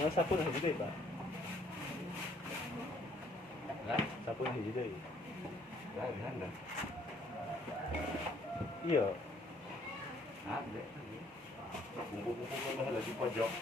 Nah, sapun hiji deui, Pak. Hah? Sapun hiji deui. Ada. Iya. Ada. Kumpul-kumpul baheula di pojok.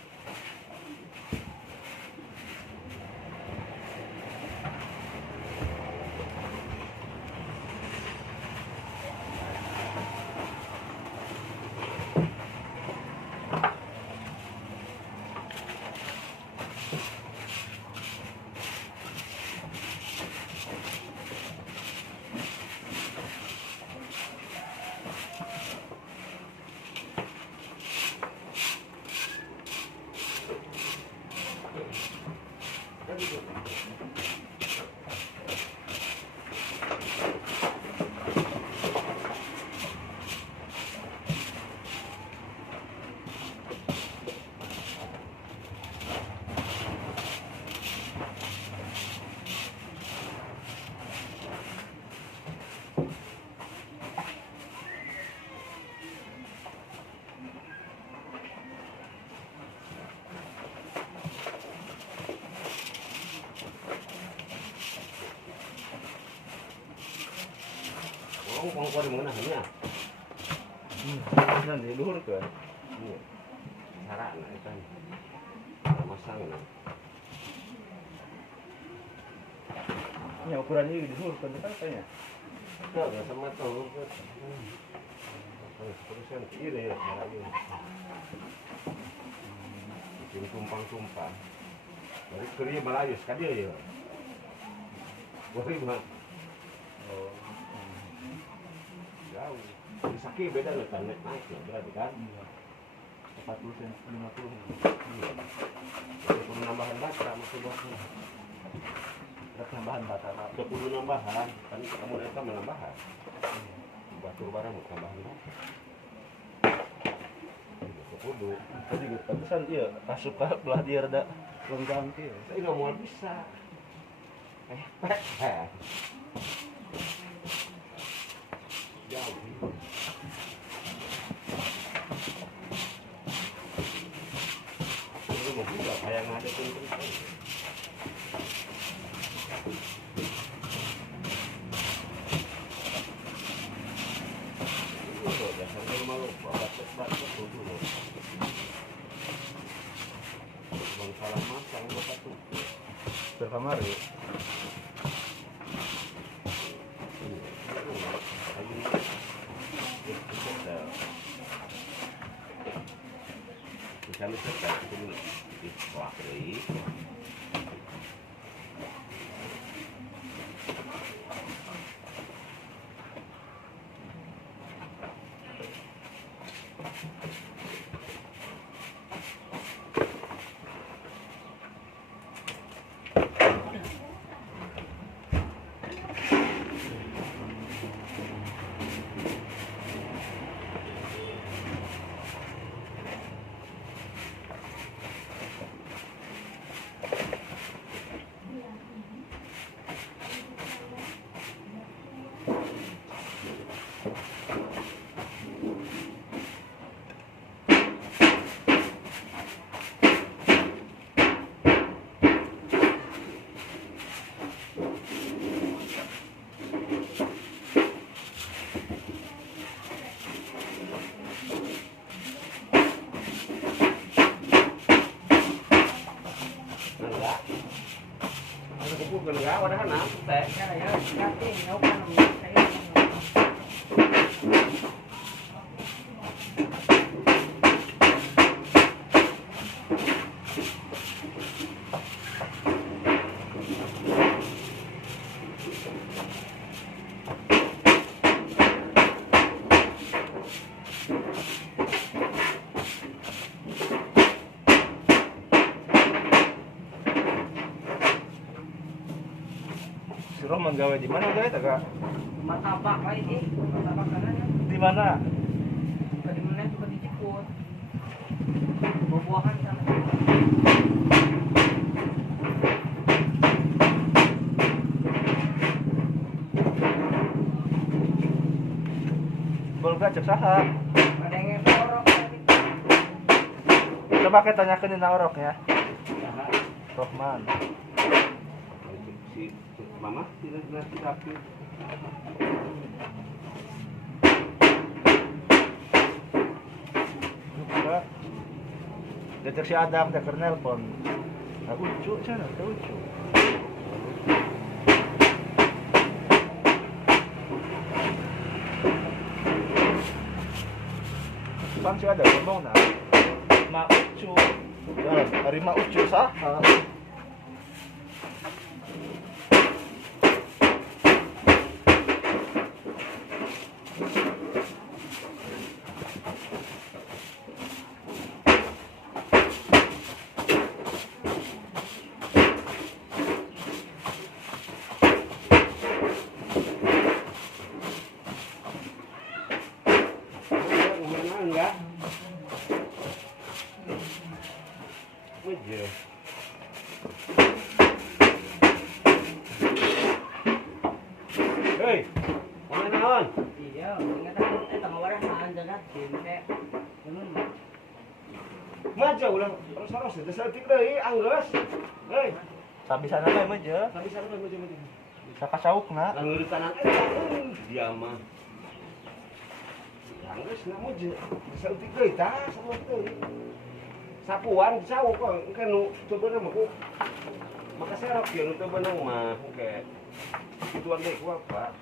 Kau di mana hanya? Nan di luhur kan. Sarana itu. Masang. Ya ukuran ini di luhur kan kayaknya. Enggak sama tuh. Terusan ini ya caranya. Bikin tumpang-tumpang. Dari kerja Melayu sekali ya. Boleh mah. Oh. Jauh. Di Saki beda loh kan naik berarti kan. 40 cm 50. Ada perlu nambahan bata maksud bosnya. Ada tambahan bata. Ada perlu nambahan kan kamu itu menambahan. Batur barang mau tambahan bata. Kudu. Tadi gitu pantesan iya asup ka belah dia rada lenggang kieu. Saya nggak mau bisa. Jauh. Ini mau juga kayak ada pun terus. Biasanya malu babat dulu. Bang salah masang babat tuh. Berkamari. Kami sedang itu di Kuakri. Enggak, wadah na, teh. Si Roman gawe di mana gawe tak kak? Martabak lagi, martabak kanan ya. Di mana? Di mana juga di Ciput. Buah-buahan sana. Bolga cek saha. Ada yang orok tadi. Coba kita tanyakan di orok ya. Rohman. Si mama tidak nasi tapi Lupa. Detek si Adam deker nelpon. Nah, ucu sana, ucu. Pan si Adam ngomong na. Ma ucu. Ya, hari ma ucu sah. enggak. Wajah. Hei, mana naon? Iya, ingat aku tengah warahan jangan timpe. Belum. Maja ulang terus desatik deui anggeus. Hei, Sabisana mah meje. tapi sana maja. Bisa kasaukna. Langeureutanan dia mah. Anggeus na moja. Desatik deui tah saeutik deui. Sapuan sauk kok kan nu teu beunang mah ku. Maka serok ieu nu teu beunang mah oke. Ituan deui ku apa?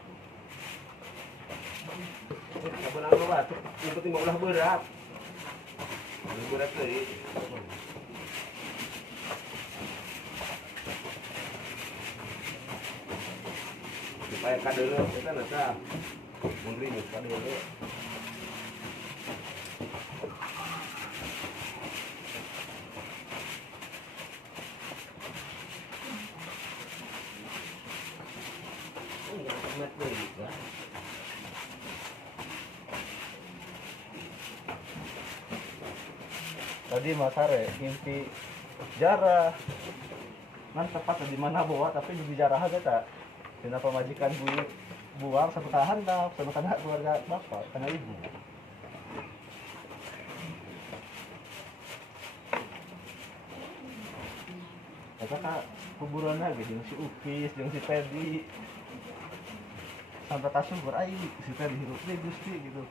Sabeunang mah batuk, yang penting mah ulah berat. Berat deui. Supaya kadeuleu eta na tah. Mun rimis kadeuleu. Tadi Mas Are mimpi jarah. Man tepat di mana bawa tapi di jarah aja tak. Kenapa majikan buyut buang satu tahan dah sama kena keluarga bapak kena ibu. Eta ka kuburan lagi jeung si Upis jeung si Pedi. Sampai kasubur ai si Pedi hirup deui Gusti gitu.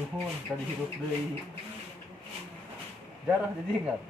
Nuhun tadi hirup deui. Jarah jadi ingat.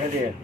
Ready.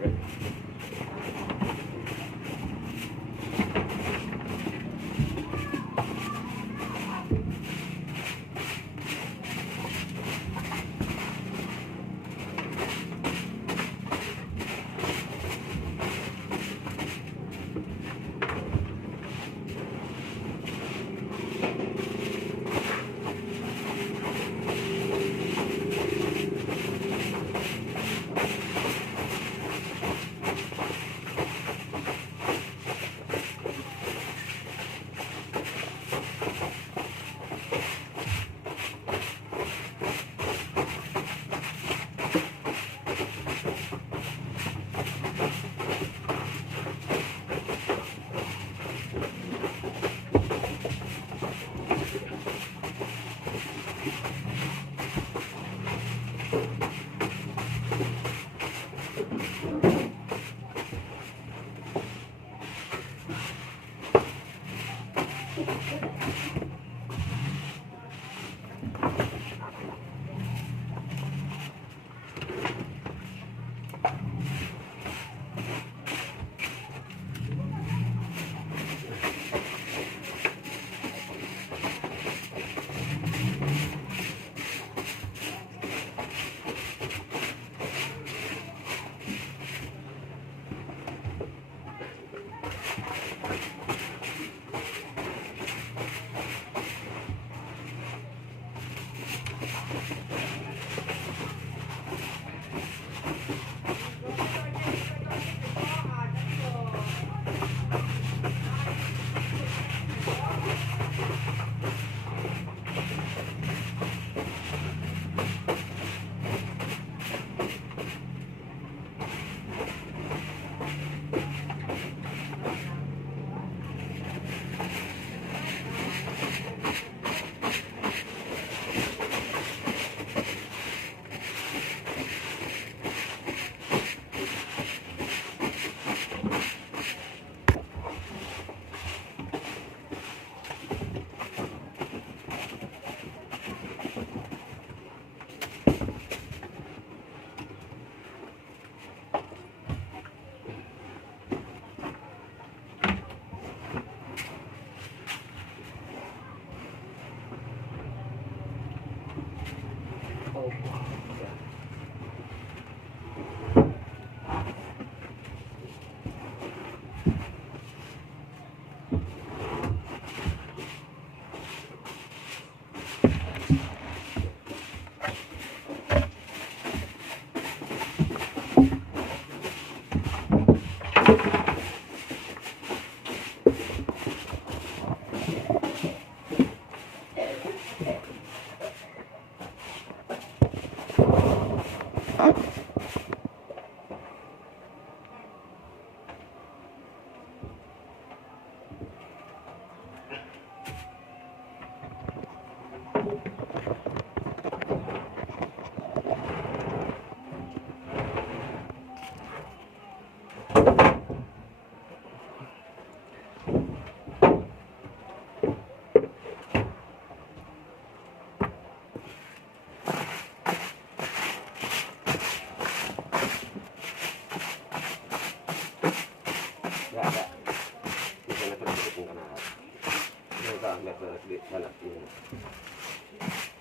banyak di banyak ini.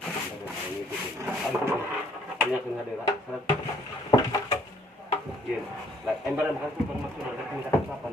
Ada ini itu. Banyak yang ada lah. Iya, lah ember kan tuh kan maksudnya ada tingkat kapan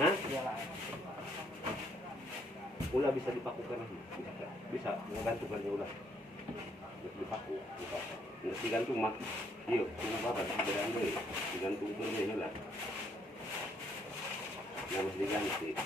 Hah? Ulah bisa dipakukan, bisa menggantungkannya ulah dipaku, digantung mak, iya, cuma apa? Berandai, digantung turunnya lah, harus diganti.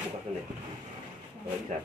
Buka dulu. Lancar.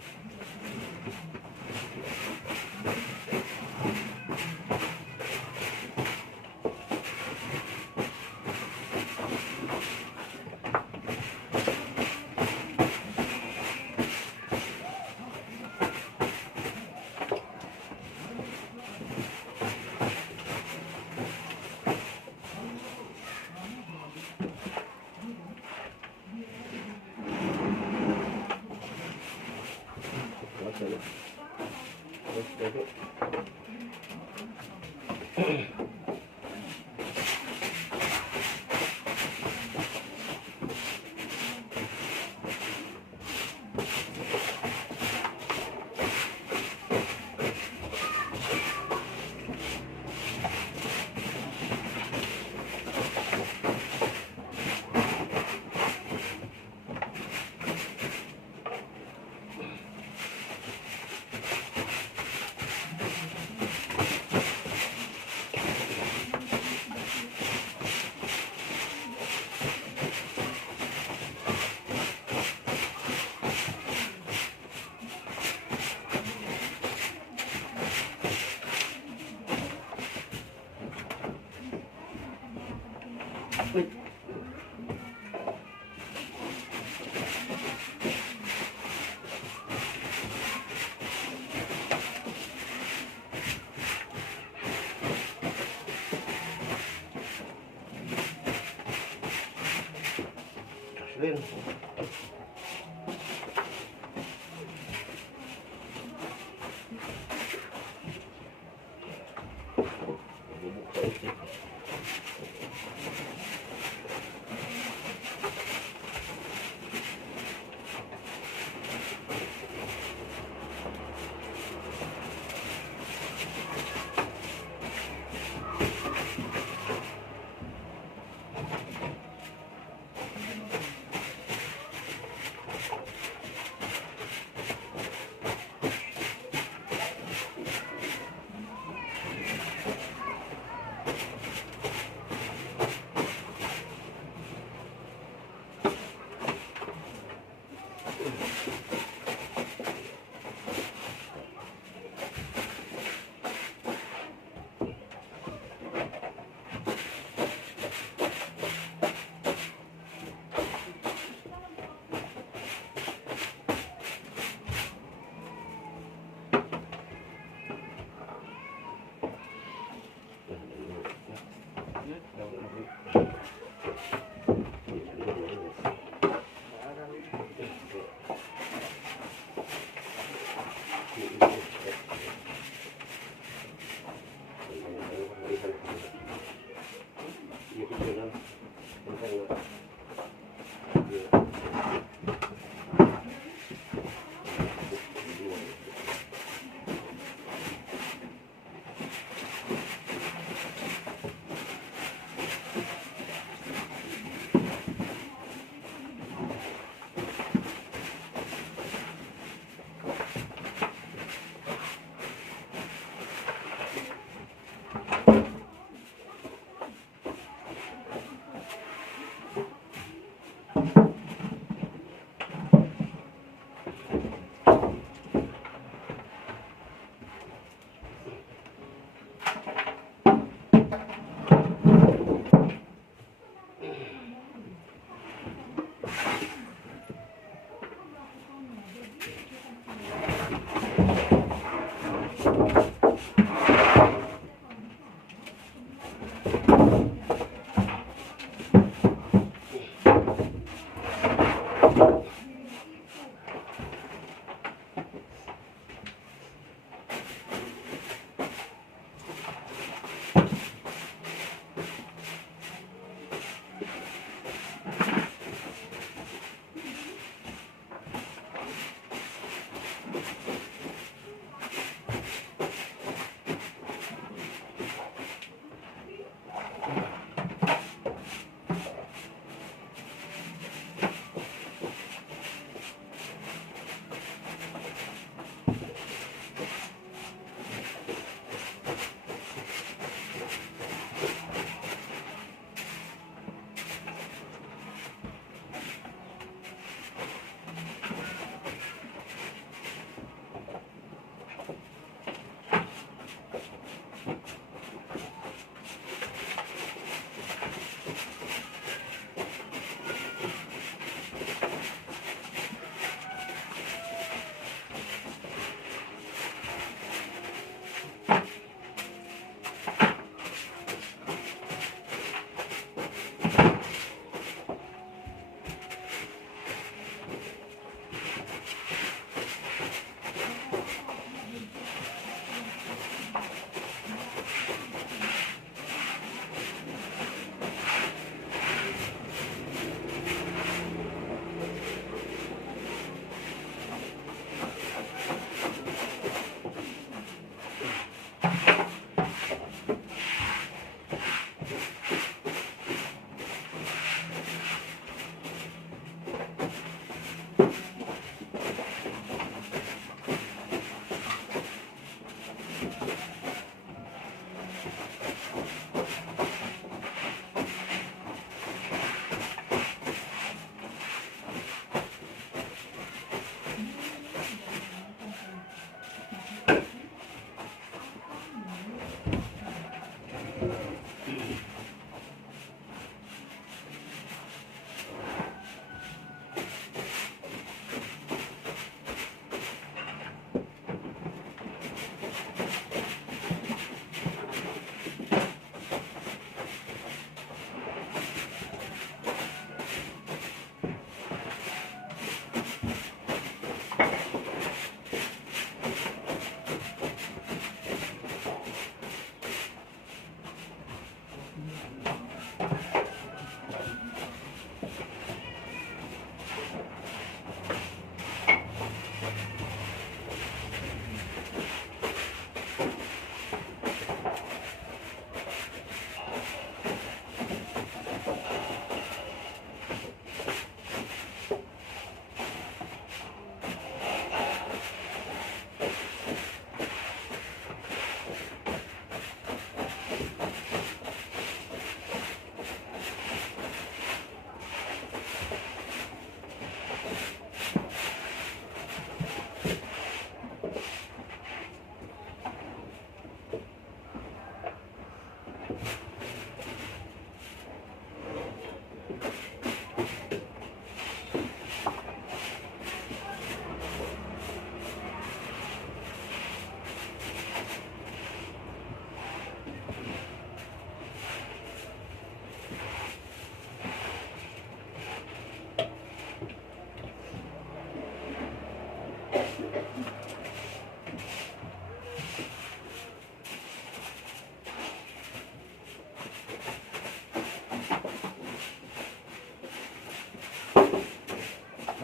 Lin.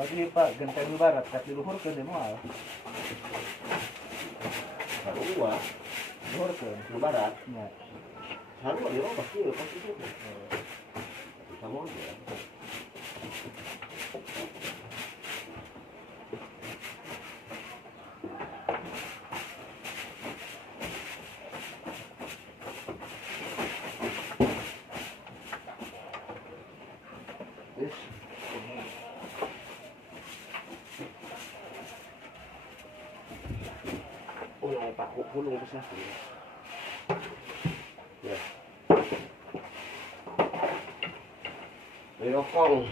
Tapi Pak, genteng barat, kat di luhur ke di moal. Baru gua Luhur ke. di barat. Ya. Sarua dia apa sih pasti itu. Sama aja. Yes. Oh, yang paku pulung besar. Ya. Yokong.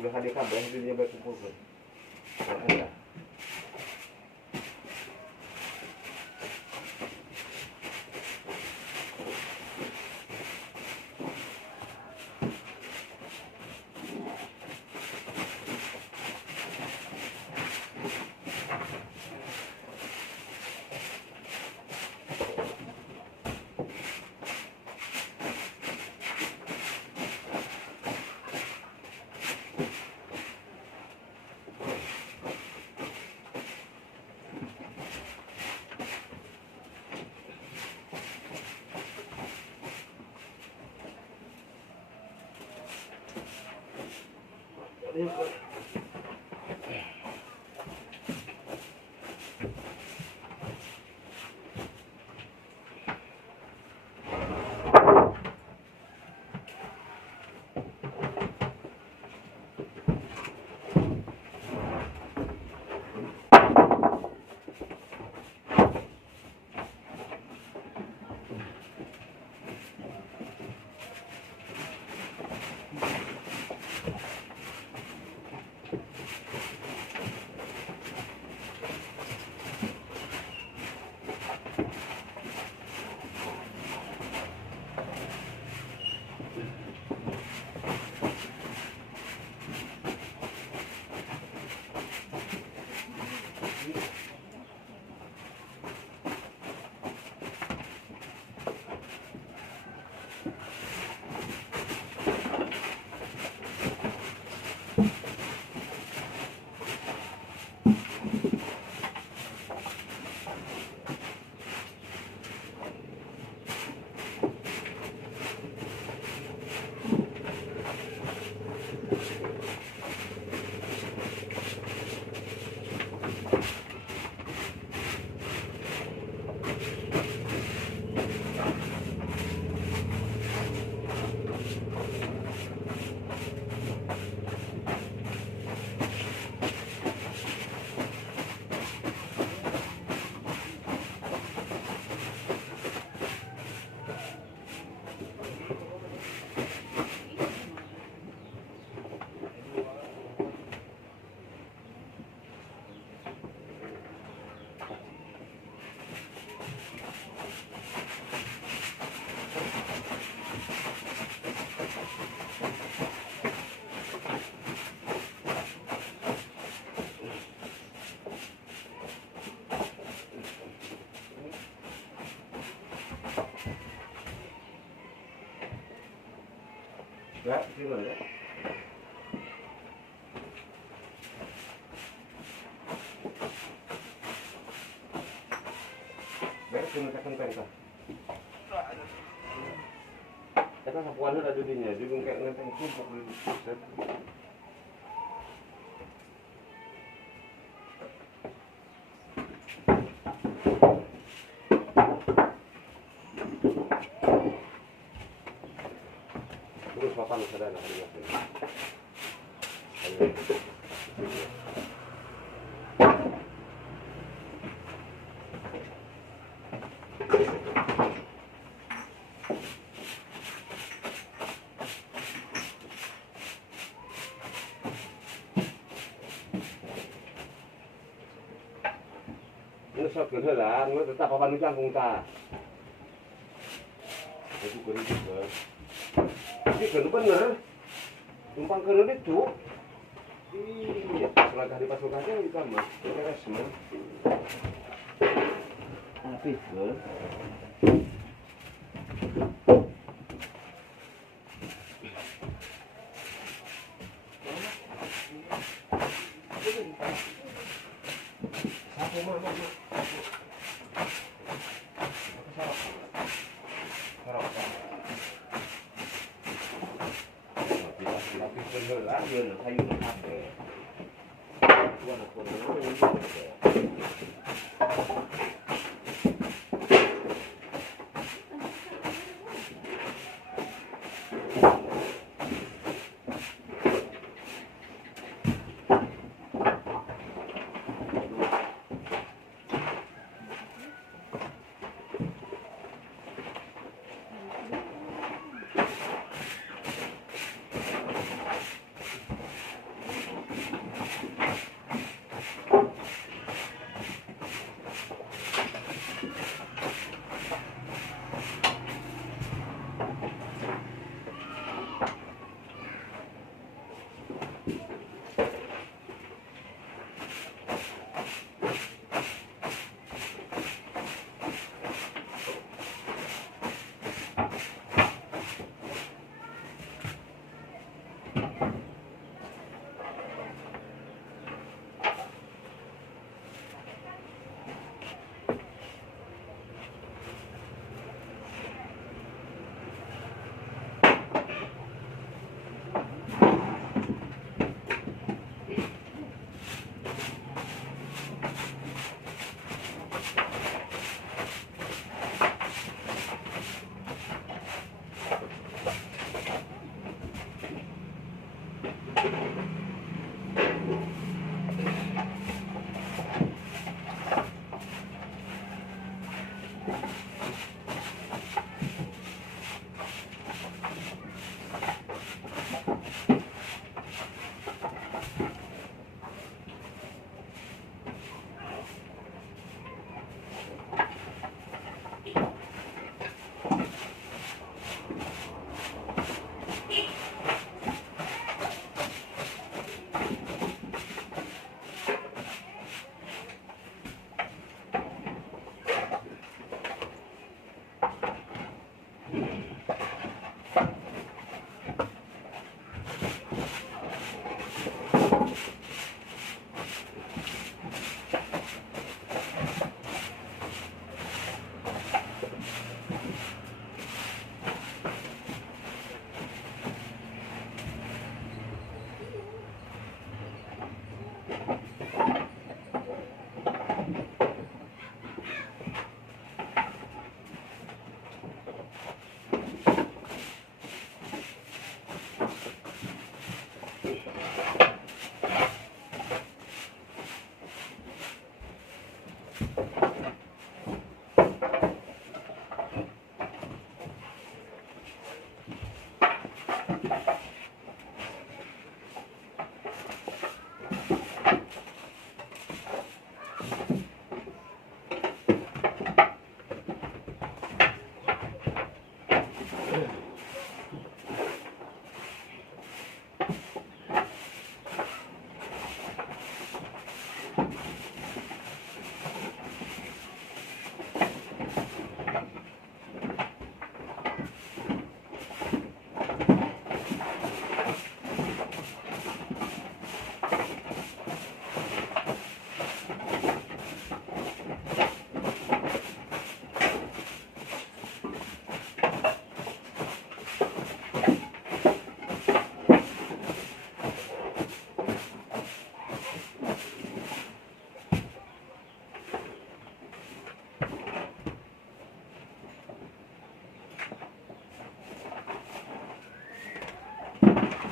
Sudah hadir kabel dia berkumpul. Ada. Enggak, gimana ya? Beres cuma tekan pengkah. Kita sapuannya ada dudinya, jadi kayak ngenteng tumpuk di set. Terus papan sadana hari ini. Nó sao kiểu thế là nó ta phải ban trang công ta. Itu keren juga. Ini kan bener. Tumpang ke lebih tuh. Iya, setelah hari pasukannya kita mah, kita resmen. Tapi tuh. Aku mah. Tapi bener lah, dia kayu apa? Warna kuning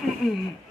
Mm-mm.